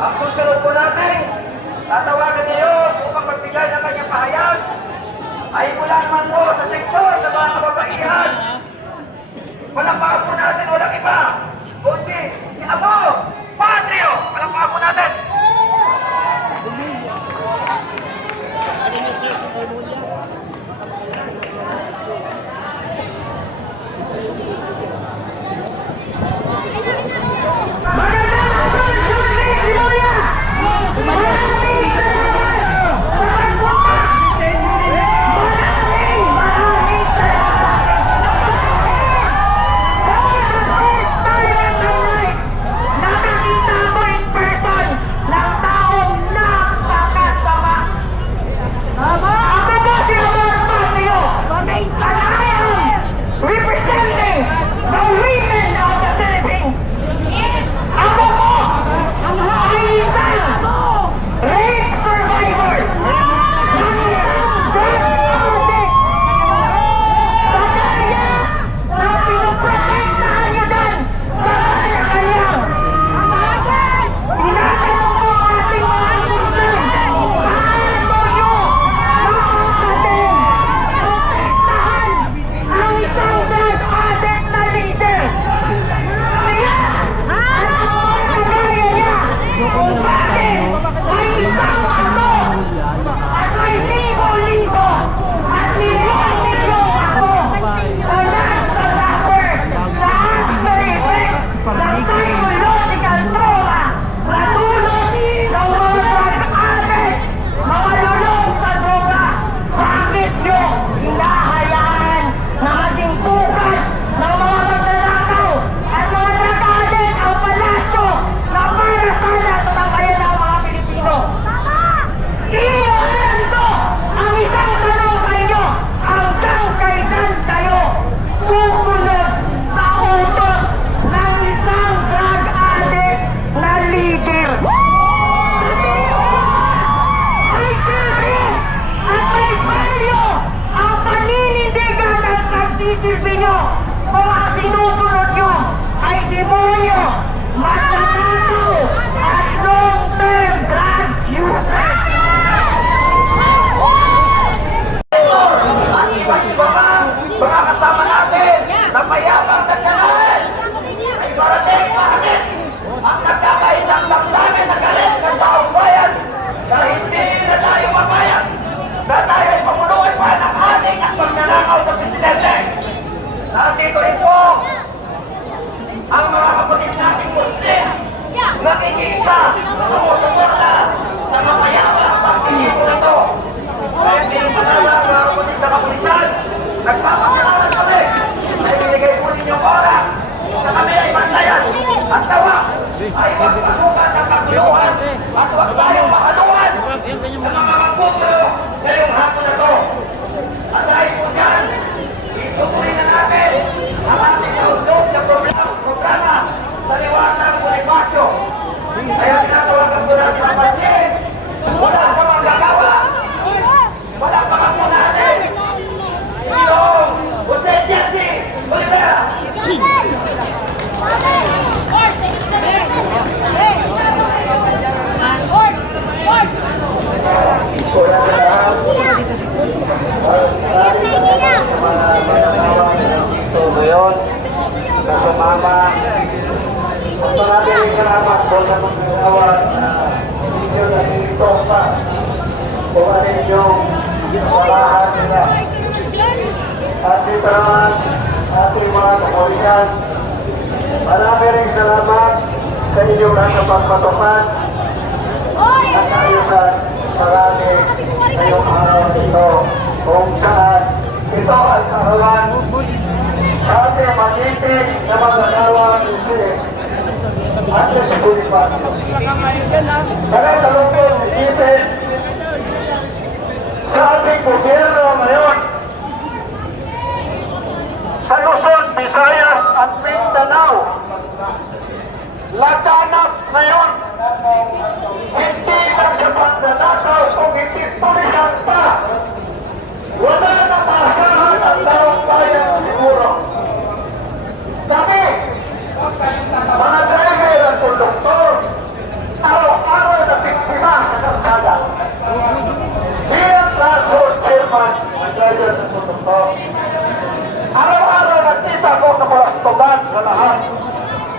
Ang susunod po natin, tatawagan ngayon upang magbigay ng kanyang pahayag ay mula naman po sa sektor sa mga kababaihan. Palakpakan po natin, walang iba, kundi si Amo Patrio. Palakpakan po natin. Nandito rin po ang mga kapatid nating Muslim nakikisa, sumusuporta sa mapayapang pagpilipo nito. Kaya pinipalala ang mga kapatid na kapulisan, nagpapasalamat kami na ibinigay po ninyong oras sa kami ay bantayan at tawa ay magpasukan ng kaguluhan at huwag tayong makaluhan ng mga manggugulo ngayong hapon na to. At dahil po dyan, itutuloy na natin ang ating naunod na programa sa Liwasang Bonifacio. Kaya tinatawagan po natin ang pansin mula sa mga gagawa. Wala pa po natin yung Jose Jesse Olivera. Ngayon, sa sumama, at maraming salamat po sa mga ninyo na dito pa kung ano yung kabahan nila. At dito naman, ating mga kapulisan, maraming salamat sa inyong nasa pagpatukan at ayusan marami ngayong araw nito kung saan ito ay kahawan sa ating magiting na magagawa ng siya at sa Bonifacio. Kaya talupin isipin sa ating gobyerno ngayon sa Luzon, Visayas at Mindanao. Laganap ngayon hindi lang sa pagdadakaw kung hindi tulisan pa. Wala na maasahan ang taong bayan siguro. Kami, mga driver at konduktor, araw-araw Araw-araw nakita ko na palastugan sa lahat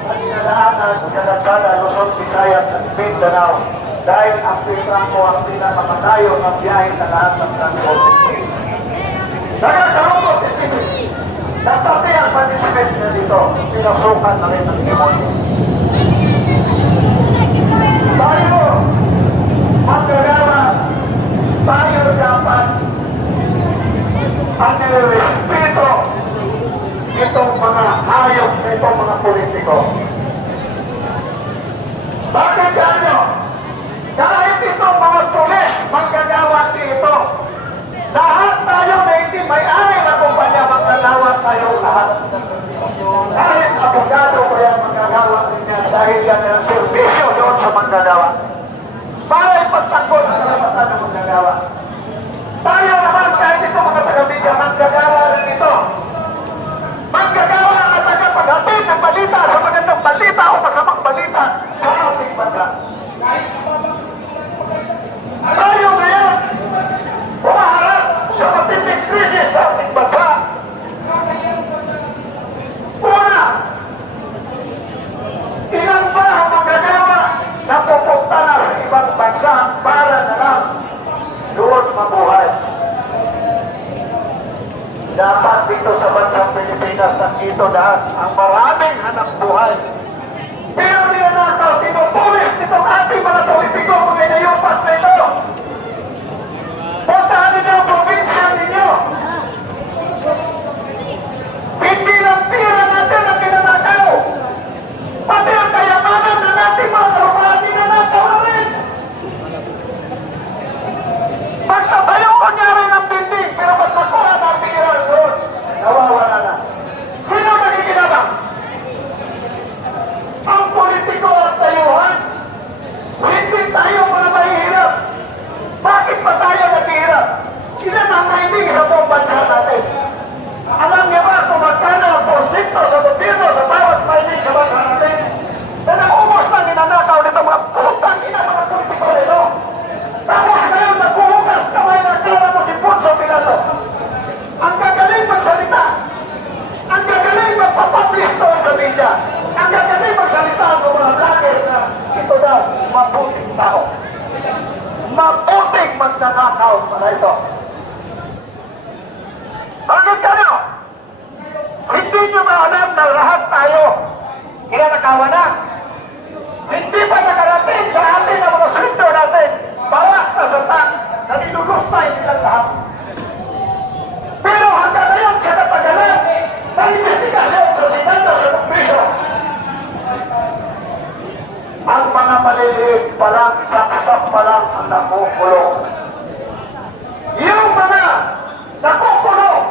ng dinadaanan sa Lazada, Luzon, Visayas at Mindanao dahil ang pinang ko ang pinakamatayo ng biyahe sa lahat ng transportation. Nagkakaroon ko isipin, dati ang participant niya dito, pinasukan na rin ng demonyo. Tayo, manggagawa, tayo dapat ang nirespeto itong mga hayop, itong mga politiko. Bakit gano? Kahit itong mga pulis, manggagawa dito, lahat tayo na hindi may-ari na kumpanya, manggagawa tayo lahat. Kahit abogado ko yan, manggagawa niya dahil yan ang servisyo doon sa manggagawa. Para ipagtanggol ang karapatan ng manggagawa. Tayo naman kahit ito mga taga-media, manggagawa rin ito. Manggagawa at tagapaghatid ng balita sa magandang balita o masamang balita sa ating bansa. Tayo ngayon, umaharap sa matinding krisis sa ating bansa. Una, ilan ba ang manggagawa na pupunta na sa ibang bansa para na lang doon mabuhay? Dapat dito sa bansang Pilipinas nandito lahat ang maraming hanap buhay. Pero ninanakaw, tinutulis nitong ating mga politiko mga inayupas na ito. Puntahan ninyo ang probinsya ninyo. Hindi lang pira natin ang ninanakaw. Pati ang kayamanan na natin mga karumahan ninanakaw na rin. Magtatayo ko niya rin ang building, pero magtakuha ng pira doon. Nawawala na. Sino nakikinabang? Ang politiko at tayuhan. Hindi tayo mga mahihirap. Bakit pa tayo naghihirap? Ilan ang mahilig sa buong bansa natin? Alam niyo ba kung magkano ang porsyento sa gobyerno sa bawat mahilig sa bansa natin? Na naubos na ninanakaw nito mga putang ina mga politiko nito. Tapos ngayon naghuhugas kamay ng kawa mo si Poncio Pilato. Ang gagaling magsalita. Ang gagaling magpapublish doon sa media. Ang gagaling magsalita ng mga vlogger na ito daw, mabuting tao. Mabuting magnanakaw pala ito. Bakit gano? Hindi nyo maalam na lahat tayo kinanakawan na. Hindi pa nakarating sa atin ang mga sweldo natin. Bawas na sa tax na nilulus na ilang lahat. Pero hanggang ngayon sa katagalan na investigasyon sa Senado sa Kongreso, ang mga maliliit pa lang, saksak pa lang ang nakukulong. Yung mga nakukulong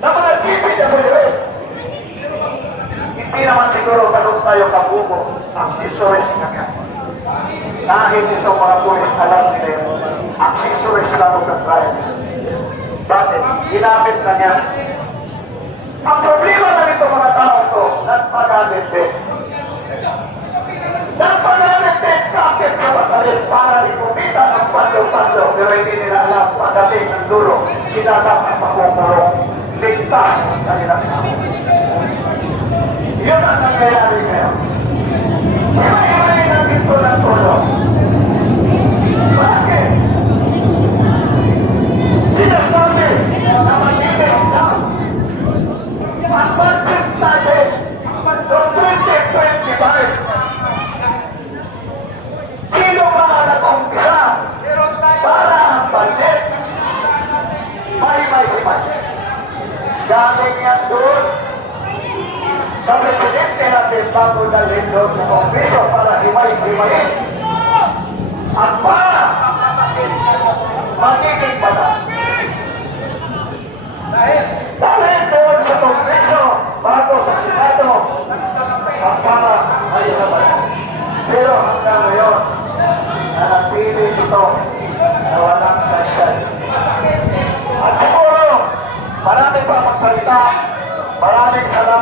na mga DPWS, hindi naman siguro ganun tayo kabubo ang accessories na yan. Dahil itong mga pulis alam nila yun, accessories lang o katrayan. Bakit? Ginamit na niya. Ang problema na nito mga tao ito, nagpagamit din. Nagpagamit din kapit sa batalin para ipumita ng pando-pando, pero hindi nila alam pagdating ng dulo, sila dapat makukulong. Ligtas ang kanilang tao. Yun ang nangyayari ngayon. Iba-ibay natin ito ng tulong. Bakit? Sinasabi na mag-ibig daw. Ang budget natin noong 2025. Sino ba ang nag-umpisa para ang budget may-may-himay? Galing yan doon sa presidente natin bago dalhin doon sa Kongreso para himay-himayin at para magiging batas. Dahil doon sa Kongreso bago sa Senado at para ay sabay. Pero hanggang ngayon nanatili ito na walang saysay. At siguro marami pa magsalita. Maraming salamat.